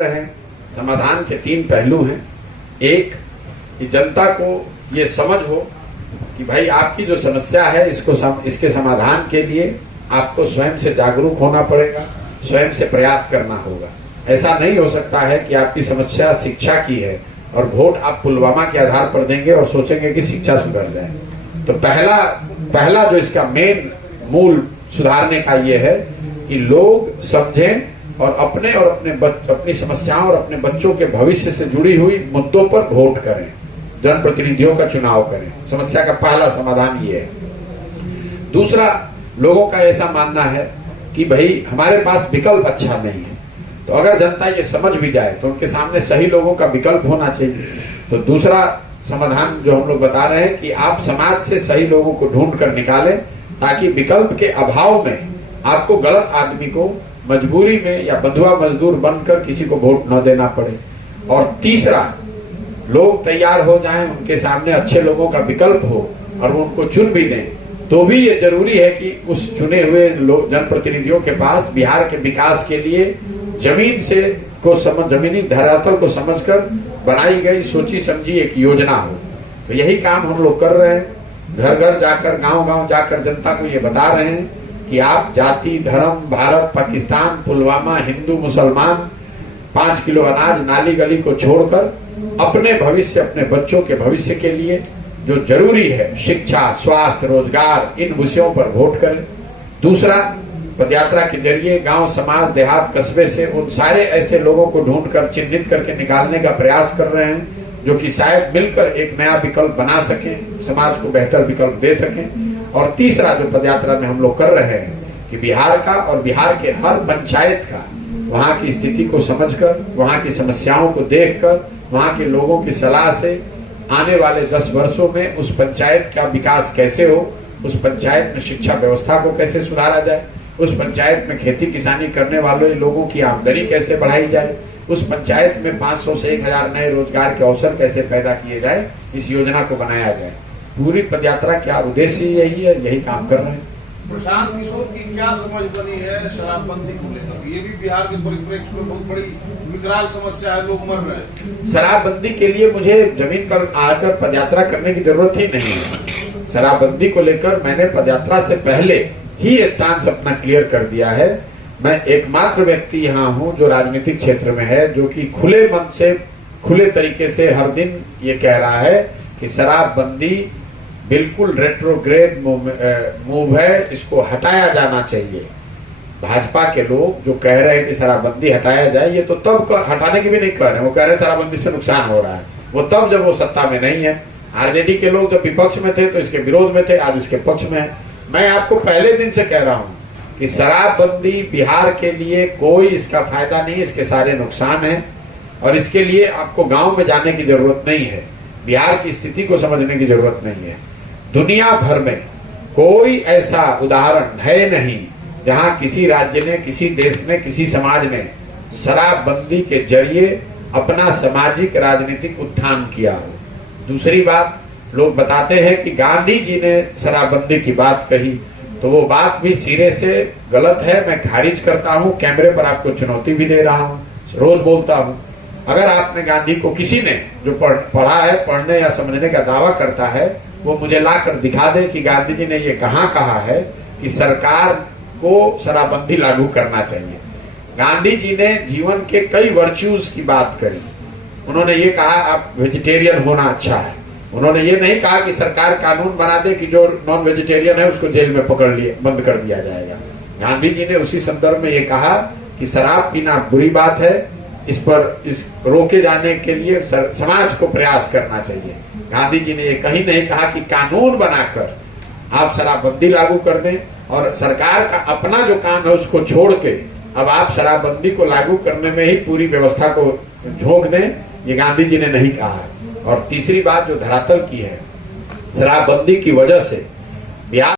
हैं। समाधान के तीन पहलू हैं। एक, कि जनता को ये समझ हो कि भाई आपकी जो समस्या है इसके समाधान के लिए आपको स्वयं से जागरूक होना पड़ेगा, स्वयं से प्रयास करना होगा। ऐसा नहीं हो सकता है कि आपकी समस्या शिक्षा की है और वोट आप पुलवामा के आधार पर देंगे और सोचेंगे कि शिक्षा सुधर जाए। तो पहला जो इसका मेन मूल सुधारने का ये है कि लोग समझें और अपनी समस्याओं और अपने बच्चों के भविष्य से जुड़ी हुई मुद्दों पर वोट करें, जनप्रतिनिधियों का चुनाव करें। समस्या का पहला समाधान ये है। दूसरा, लोगों का ऐसा मानना है कि भाई हमारे पास विकल्प अच्छा नहीं है। तो अगर जनता ये समझ भी जाए तो उनके सामने सही लोगों का विकल्प होना चाहिए। तो दूसरा समाधान जो हम लोग बता रहे हैं कि आप समाज से सही लोगों को ढूंढ कर निकालें, ताकि विकल्प के अभाव में आपको गलत आदमी को मजबूरी में या बंधुआ मजदूर बनकर किसी को वोट न देना पड़े। और तीसरा, लोग तैयार हो जाएं, उनके सामने अच्छे लोगों का विकल्प हो और वो उनको चुन भी दें। तो भी ये जरूरी है कि उस चुने हुए जनप्रतिनिधियों के पास बिहार के विकास के लिए जमीनी धरातल को समझकर बनाई गई सोची समझी एक योजना हो। तो यही काम हम लोग कर रहे हैं। घर घर जाकर, गांव गांव जाकर जनता को ये बता रहे हैं कि आप जाति, धर्म, भारत, पाकिस्तान, पुलवामा, हिंदू, मुसलमान, 5 किलो अनाज, नाली गली को छोड़कर अपने भविष्य, अपने बच्चों के भविष्य के लिए जो जरूरी है, शिक्षा, स्वास्थ्य, रोजगार, इन विषयों पर वोट करें। दूसरा, पदयात्रा के जरिए गांव, समाज, देहात, कस्बे से उन सारे ऐसे लोगों को ढूंढकर चिन्हित करके निकालने का प्रयास कर रहे हैं जो कि शायद मिलकर एक नया विकल्प बना सके, समाज को बेहतर विकल्प दे सके। और तीसरा जो पदयात्रा में हम लोग कर रहे हैं कि बिहार का और बिहार के हर पंचायत का वहां की स्थिति को समझकर, वहां की समस्याओं को देखकर, वहां के लोगों की सलाह से आने वाले 10 वर्षों में उस पंचायत का विकास कैसे हो, उस पंचायत में शिक्षा व्यवस्था को कैसे सुधारा जाए, उस पंचायत में खेती किसानी करने वाले लोगों की आमदनी कैसे बढ़ाई जाए, उस पंचायत में 500 से 1000 नए रोजगार के अवसर कैसे पैदा किए जाए, इस योजना को बनाया जाए। पूरी पदयात्रा क्या उद्देश्य यही है, यही काम कर रहे हैं। प्रशांत किशोर की क्या समझ बनी है शराबबंदी को लेकर? ये भी बिहार के परिप्रेक्ष्य में बहुत बड़ी विकराल समस्या है, लोग मर रहे हैं। शराबबंदी के लिए मुझे जमीन पर आकर पदयात्रा करने की जरूरत ही नहीं है। शराबबंदी को लेकर मैंने पदयात्रा से पहले ही स्टांस अपना क्लियर कर दिया है। मैं एकमात्र व्यक्ति यहाँ हूँ जो राजनीतिक क्षेत्र में है, जो कि खुले मन से, खुले तरीके से हर दिन ये कह रहा है कि शराबबंदी बिल्कुल रेट्रोग्रेड मूव है, इसको हटाया जाना चाहिए। भाजपा के लोग जो कह रहे हैं कि शराबबंदी हटाया जाए, ये तो तब हटाने की भी नहीं कह रहे हैं। वो कह रहे हैं शराबबंदी से नुकसान हो रहा है। वो तब जब वो सत्ता में नहीं है। आरजेडी के लोग जब विपक्ष में थे तो इसके विरोध में थे, आज इसके पक्ष में है। मैं आपको पहले दिन से कह रहा हूं कि शराबबंदी बिहार के लिए कोई इसका फायदा नहीं, इसके सारे नुकसान हैं। और इसके लिए आपको गांव में जाने की जरूरत नहीं है, बिहार की स्थिति को समझने की जरूरत नहीं है। दुनिया भर में कोई ऐसा उदाहरण है नहीं जहां किसी राज्य ने, किसी देश ने, किसी समाज ने शराबबंदी के जरिए अपना सामाजिक राजनीतिक उत्थान किया हो। दूसरी बात, लोग बताते हैं कि गांधी जी ने शराबबंदी की बात कही, तो वो बात भी सिरे से गलत है। मैं खारिज करता हूं, कैमरे पर आपको चुनौती भी दे रहा हूं, रोज बोलता हूं। अगर आपने गांधी को, किसी ने जो पढ़ा है, पढ़ने या समझने का दावा करता है, वो मुझे लाकर दिखा दे कि गांधी जी ने ये कहाँ कहा है कि सरकार को शराबबंदी लागू करना चाहिए। गांधी जी ने जीवन के कई वर्च्यूज की बात करी। उन्होंने ये कहा आप वेजिटेरियन होना अच्छा है। उन्होंने ये नहीं कहा कि सरकार कानून बना दे कि जो नॉन वेजिटेरियन है उसको जेल में पकड़ लिए बंद कर दिया जाएगा। गांधी जी ने उसी संदर्भ में ये कहा कि शराब पीना बुरी बात है, इस रोके जाने के लिए समाज को प्रयास करना चाहिए। गांधी जी ने ये कहीं नहीं कहा कि कानून बनाकर आप शराबबंदी लागू कर दें और सरकार का अपना जो काम है उसको छोड़ के अब आप शराबबंदी को लागू करने में ही पूरी व्यवस्था को झोंक दें, ये गांधी जी ने नहीं कहा। और तीसरी बात जो धरातल की है, शराबबंदी की वजह से